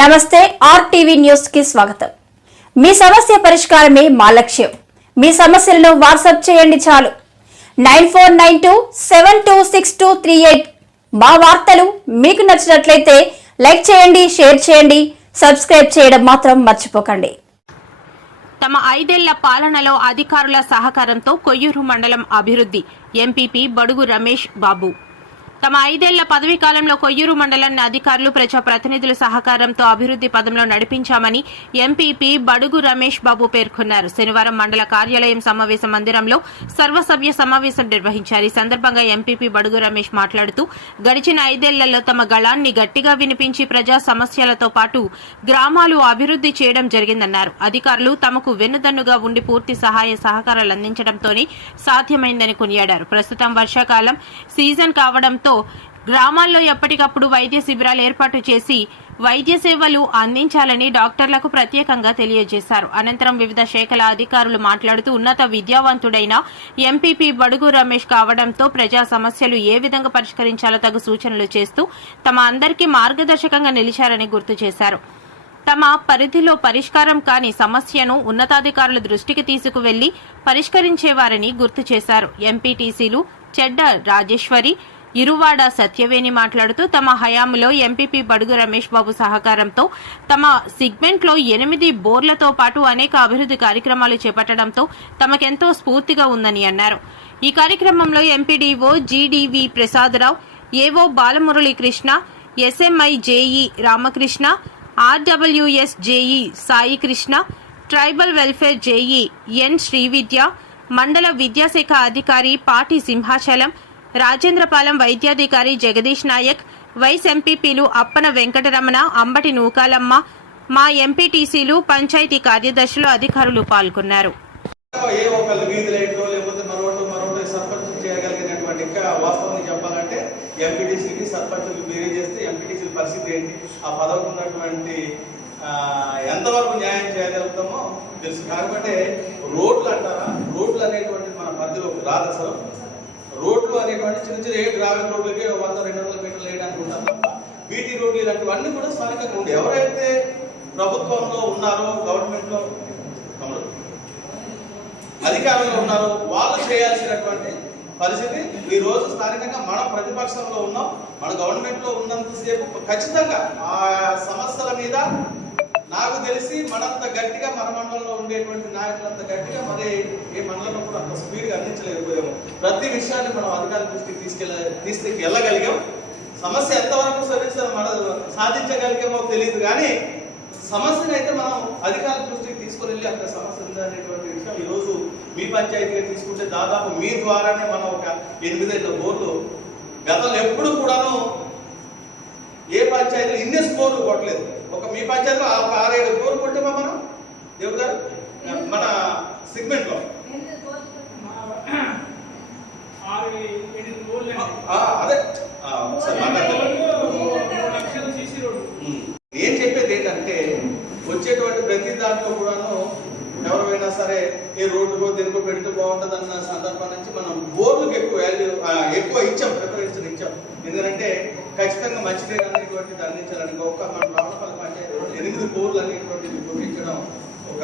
నమస్తే RTV news కి స్వాగతం. మీ సమస్య పరిష్కారమే మా లక్ష్యం. మీ సమస్యలను వాట్సాప్ చేయండి చాలు. 9492726238. మా వార్తలు మీకు నచ్చినట్లయితే లైక్ చేయండి, షేర్ చేయండి, సబ్స్క్రైబ్ చేయడం మాత్రం మర్చిపోకండి. తమ 5 ఏళ్ల పాలనలో అధికారుల సహకారంతో కొయ్యూరు మండలం అభివృద్ధి. ఎంపీపీ బడుగు రమేష్ బాబు. తమ 5 ఏళ్ల పదవీ కాలంలో కొయ్యూరు మండలాన్ని అధికారులు, ప్రజాప్రతినిధుల సహకారంతో అభివృద్ధి పదంలో నడిపించామని ఎంపీపీ బడుగు రమేష్ బాబు పేర్కొన్నారు. శనివారం మండల కార్యాలయం సమావేశ మందిరంలో సర్వసభ్య సమావేశం నిర్వహించారు. ఈ సందర్భంగా ఎంపీపీ బడుగు రమేష్ మాట్లాడుతూ గడిచిన 5 ఏళ్లలో తమ గళాన్ని గట్టిగా వినిపించి ప్రజా సమస్యలతో పాటు గ్రామాలు అభివృద్ధి చేయడం జరిగిందన్నారు. అధికారులు తమకు వెన్నుదన్నుగా ఉండి పూర్తి సహాయ సహకారాలు అందించడంతోనే సాధ్యమైందని కొనియాడారు. ప్రస్తుతం వర్షాకాలం సీజన్ కావడంతో గ్రామాల్లో ఎప్పటికప్పుడు వైద్య శిబిరాలు ఏర్పాటు చేసి వైద్య సేవలు అందించాలని డాక్టర్లకు ప్రత్యేకంగా తెలియజేశారు. అనంతరం వివిధ శాఖల అధికారులు మాట్లాడుతూ ఉన్నత విద్యావంతుడైన ఎంపీపీ బడుగు రమేష్ కావడంతో ప్రజా సమస్యలు ఏ విధంగా పరిష్కరించాలో తగు సూచనలు చేస్తూ తమ అందరికీ మార్గదర్శకంగా నిలిచారని గుర్తు చేశారు. తమ పరిధిలో పరిష్కారం కాని సమస్యను ఉన్నతాధికారుల దృష్టికి తీసుకువెళ్లి పరిష్కరించేవారని గుర్తు చేశారు. ఎంపీటీసీలు చెడ్డ రాజేశ్వరి, ఇరువాడ సత్యవేణి మాట్లాడుతూ తమ హయాంలో ఎంపీపీ బడుగు రమేష్ బాబు సహకారంతో తమ సిగ్మెంట్లో 8 బోర్లతో పాటు అనేక అభివృద్ధి కార్యక్రమాలు చేపట్టడంతో తమకెంతో స్ఫూర్తిగా ఉందని అన్నారు. ఈ కార్యక్రమంలో MPDO GDV Prasadarao, AO Balamurali Krishna, SMI JE Ramakrishna, RWS JE Sai Krishna, tribal welfare JE N Srividya, మండల విద్యాశాఖ అధికారి పాటి సింహాచలం, రాజేంద్రపాలెం వైద్యాధికారి జగదీష్ నాయక్, వైస్ ఎంపీపీలు అప్పన వెంకటరమణ, అంబటి నూకాలమ్మ, మా ఎంపీటీసీలు, పంచాయతీ కార్యదర్శులు, అధికారులు పాల్గొన్నారు. ఎంపీటీసీకి సర్పంచులు వేరే చేస్తే ఎంపీటీసీల పరిస్థితి ఏంటి, ఆ పదవికి ఉన్నటువంటి ఎంతవరకు న్యాయం చేయగలుగుతామో తెలుసు. కాబట్టి రోడ్లు అంటారా, రోడ్లు అనేటువంటిది మన పరిధిలోకి రాదు. అసలు రోడ్లు అనేటువంటి చిన్న చిన్న గ్రామీణ రోడ్లకి 100-200 మీటర్లు వేయడానికి ఉంటాం తప్ప బీటీ రోడ్లు ఇలాంటివన్నీ కూడా స్థానికంగా ఉండే ఎవరైతే ప్రభుత్వంలో ఉన్నారో, గవర్నమెంట్లో అధికారంలో ఉన్నారో వాళ్ళు చేయాల్సినటువంటి పరిస్థితి. ఈ రోజు స్థానికంగా మనం ప్రతిపక్షంలో ఉన్నాం, మన గవర్నమెంట్ లో ఉన్నంతసేపు ఖచ్చితంగా ఆ సమస్యల మీద నాకు తెలిసి మనంత గట్టిగా మన మండలంలో ఉండేటువంటి నాయకులంత గట్టిగా మరి ఏ మండలంలో కూడా అంత స్పీడ్గా అందించలేకపోయాము. ప్రతి విషయాన్ని మనం అధికారుల దృష్టికి తీసుకెళ్ళగలిగాం. సమస్య ఎంతవరకు సాధించగలిగామో తెలియదు, కానీ సమస్యను అయితే మనం అధికారుల దృష్టికి తీసుకుని వెళ్ళి అక్కడ సమస్య ఉందనేటువంటి విషయం ఈరోజు మీ పంచాయతీగా తీసుకుంటే దాదాపు మీ ద్వారానే మనం ఒక 8 బోర్లు గతంలో ఎప్పుడు కూడాను ఏ పంచాయతీలో ఇన్ని స్కోర్లు కొట్టలేదు. ఒక మీ పంచాయతీలో ఒక 6-7 బోర్లు కొట్టామా మనం దేవుడు గారు మన సెగ్మెంట్ లో. అదే నేను చెప్పేది ఏంటంటే వచ్చేటువంటి ప్రతి దాంట్లో కూడాను ఎవరైనా సరే ఏ రోడ్డుకో దేనికో పెడితే బాగుంటుంది అన్న సందర్భం నుంచి మనం బోర్డులకు ఎక్కువ ఇచ్చాం, ప్రిఫరెన్స్ ఇచ్చాం. ఎందుకంటే ఖచ్చితంగా మంచినీరు అనేటువంటిది అందించాలని గొప్ప మన రామపల్లి పంచాయతీ 8 బోర్లు అనేటువంటిది గుర్తించడం ఒక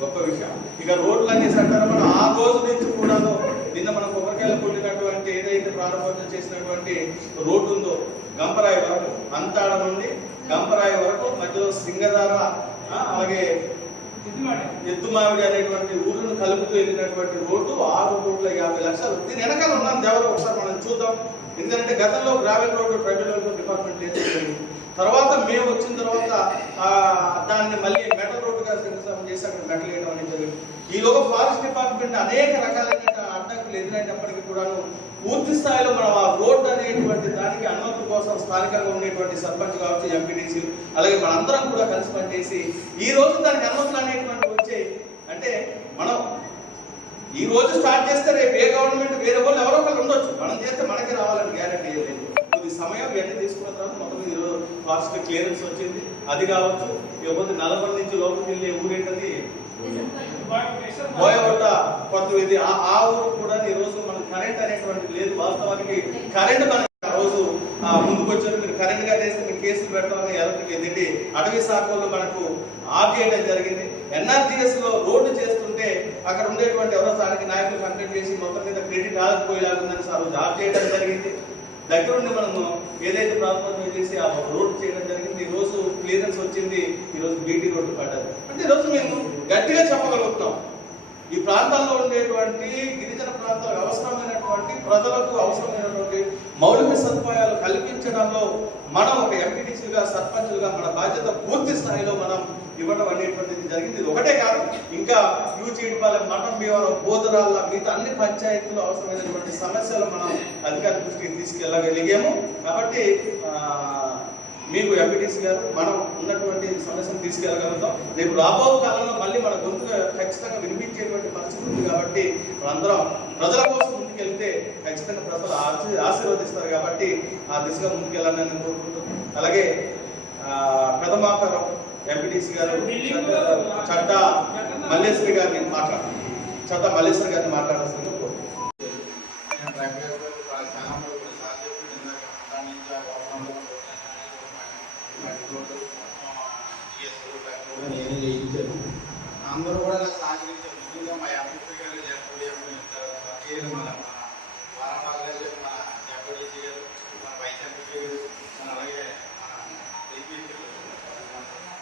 గొప్ప విషయం. ఇక రోడ్లు అనేసి అంటారా, మనం ఆ రోజు నుంచి కూడాను నిన్న మనం కొబ్బరికాయలు కొట్టినటువంటి ఏదైతే ప్రారంభోత్సవం చేసినటువంటి రోడ్డు ఉందో గంపరాయి వరకు, అంతాడ నుండి గంపరాయి వరకు మధ్యలో సింగధార అలాగే ఎద్దుమావిడి అనేటువంటి ఊళ్ళను కలుపుతూ వెళ్ళినటువంటి రోడ్డు 6,50 లక్షలు. దీని వెనకాల ఉన్నాను ఎవరు ఒకసారి మనం చూద్దాం. ఎందుకంటే గతంలో gravel road tribal welfare department చేసేది, తర్వాత మేము వచ్చిన తర్వాత దాన్ని మళ్ళీ మెటల్ రోడ్డుగా శంకుస్థాపన చేసి అక్కడ మెటల్ వేయడం అనేది జరిగింది. ఈలోగా ఫారెస్ట్ డిపార్ట్మెంట్ అనేక రకాలైన అడ్డంకులు ఎదురైనప్పటికీ కూడాను పూర్తి స్థాయిలో మనం ఆ రోడ్డు అనేటువంటి దానికి అనుమతుల కోసం స్థానికంగా ఉండేటువంటి సర్పంచ్ కావచ్చు, ఎంపీటీసీలు అలాగే మనందరం కూడా కలిసి పనిచేసి ఈ రోజు దానికి అనుమతులు అనేటువంటివి వచ్చాయి. అంటే మనం ఈ రోజు స్టార్ట్ చేస్తే రేపు ఏ గవర్నమెంట్ వేరే వాళ్ళు ఎవరో ఒకళ్ళు ఉండొచ్చు, మనం చేస్తే మనకి రావాలని గ్యారెంటీ లేదు. కొద్ది సమయం ఇవన్నీ తీసుకున్న తర్వాత మొత్తం ఈరోజు ఫాస్ట్ క్లియరెన్స్ వచ్చింది. అది కావచ్చు, ఇకపోతే 40 నుంచి లోపలికి వెళ్ళే ఊరేంటది బోయగొట్ట కొత్త ఇది, ఆ ఊరు కూడా ఈ రోజు మనకు కరెంట్ అనేటువంటిది లేదు. వాస్తవానికి కరెంట్ మనకి ఆ రోజు ముందుకు వచ్చారు, మీరు కరెంట్ గా చేస్తే మీరు కేసులు పెడతామని ఎదుటి అటవీ శాఖ వాళ్ళు మనకు ఆఫ్ చేయడం జరిగింది. NRGS లో రోడ్డు చేస్తుంటే అక్కడ ఉండేటువంటి ఎవరో స్థానిక నాయకులు కంప్లైంట్ చేసి మొత్తం మీద క్రెడిట్ ఆగిపోయేలాగుందని సార్ రోజు ఆఫ్ చేయడం జరిగింది. దగ్గరుండి మనము ఏదైతే ప్రాంతంలో చేసి ఆ రోడ్డు చేయడం జరిగింది. ఈ రోజు క్లియరెన్స్ వచ్చింది, ఈరోజు బీటీ రోడ్డు పడ్డది. అంటే ఈరోజు మేము గట్టిగా చెప్పగలుగుతున్నాం, ఈ ప్రాంతాల్లో ఉండేటువంటి గిరిజన ప్రాంతాలకు అవసరమైనటువంటి ప్రజలకు అవసరమైనటువంటి మౌలిక సదుపాయాలు కల్పించడంలో మనం ఒక ఎంపీటీసీగా సర్పంచులుగా మన బాధ్యత పూర్తి స్థాయిలో మనం ఇవ్వడం అనేటువంటిది జరిగింది. ఇది ఒకటే కాదు, ఇంకా యూచీడిపాలెం, మఠం భీవరం, బోధరాళ్ళ మిగతా అన్ని పంచాయతీల్లో అవసరమైనటువంటి సమస్యలు మనం అధికార దృష్టికి తీసుకెళ్ళగలిగాము. కాబట్టి మీకు ఎంపీటీసీ గారు మనం ఉన్నటువంటి సమస్యను తీసుకెళ్ళగలుగుతాం. రేపు రాబో కాలంలో మళ్ళీ మన గొంతుగా ఖచ్చితంగా వినిపించేటువంటి పరిస్థితి ఉంది. కాబట్టి మనందరం ప్రజల కోసం ముందుకెళ్తే ఖచ్చితంగా ప్రజలు ఆశీర్వదిస్తారు. కాబట్టి ఆ దిశగా ముందుకెళ్ళాలని నేను కోరుకుంటున్నాను. అలాగే ప్రథమాకరం ఎంపీటీసీ గారు చట్ట మల్లేశ్వరి గారిని మాట్లాడాల్సిందిగా కోరుకుంటున్నాను. అందరూ కూడా నాకు సహకరించారు. ముఖ్యంగా మా ఎంపీ గారు చెప్పారు, మన వారాబాగ్ గారు, మన జడ్పీటీసీ గారు, మన వైస్ ఎంపీ గారు, అలాగే మన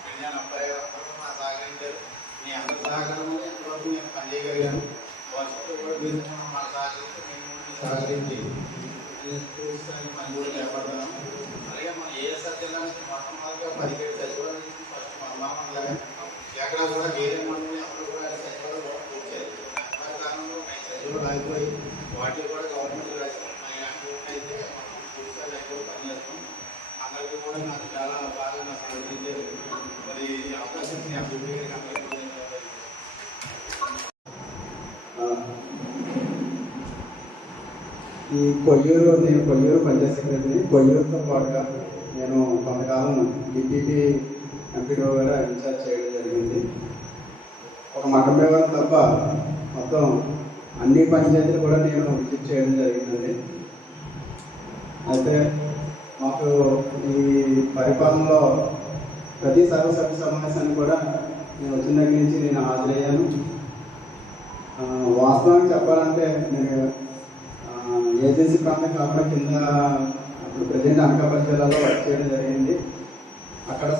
కళ్యాణ్ అబ్బాయి గారు అందరూ నాకు సహకరించారు. మీ అందరి సహకారం ఎంతవరకు నేను పనిచేయగలిగాను. వర్షంతో కూడా మీరు మన సహకరిస్తే మేము సహకరించి పని కూడా చేపడతాను. అలాగే మన ఏఎస్ఆర్ జిల్లా నుంచి మొట్టమొదటిగా 17 సచివాలయం ఫస్ట్ మండలం ఎక్కడ కూడా వేరే మండలం అప్పుడు కూడా సచివాలయం కూడా పూర్చారు. కాలంలో సచివాలయం అయిపోయి వాటిలో కూడా గవర్నమెంట్ రాశారు. అయితే మనం పూర్తిగా ఎక్కువ పని చేస్తాం. అందరికీ కూడా నాకు చాలా బాగా నాకు సహకరించారు. మరి అవకాశం అభివృద్ధి ఈ నేను కొయ్యూరు పంచాయత్ సెక్రటరీ. కొయ్యూరుతో పాటుగా నేను కొంతకాలం డిప్యూటీ ఎంపీడీఓ గారు ఇన్ఛార్జ్ చేయడం జరిగింది. ఒక మఠం వ్యవహారం తప్ప మొత్తం అన్ని పంచాయతీలు కూడా నేను విజిట్ చేయడం జరిగిందండి. అయితే మాకు ఈ పరిపాలనలో ప్రతి సర్వసభ్య సమావేశాన్ని కూడా నేను వచ్చిన దగ్గర నుంచి నేను హాజరయ్యాను. వాస్తవానికి చెప్పాలంటే నేను ఏజెన్సీ ప్రాంతం కాకుండా కింద అప్పుడు ప్రజెంట్ అనకాపల్లి జిల్లాలో వర్క్ చేయడం జరిగింది. అక్కడ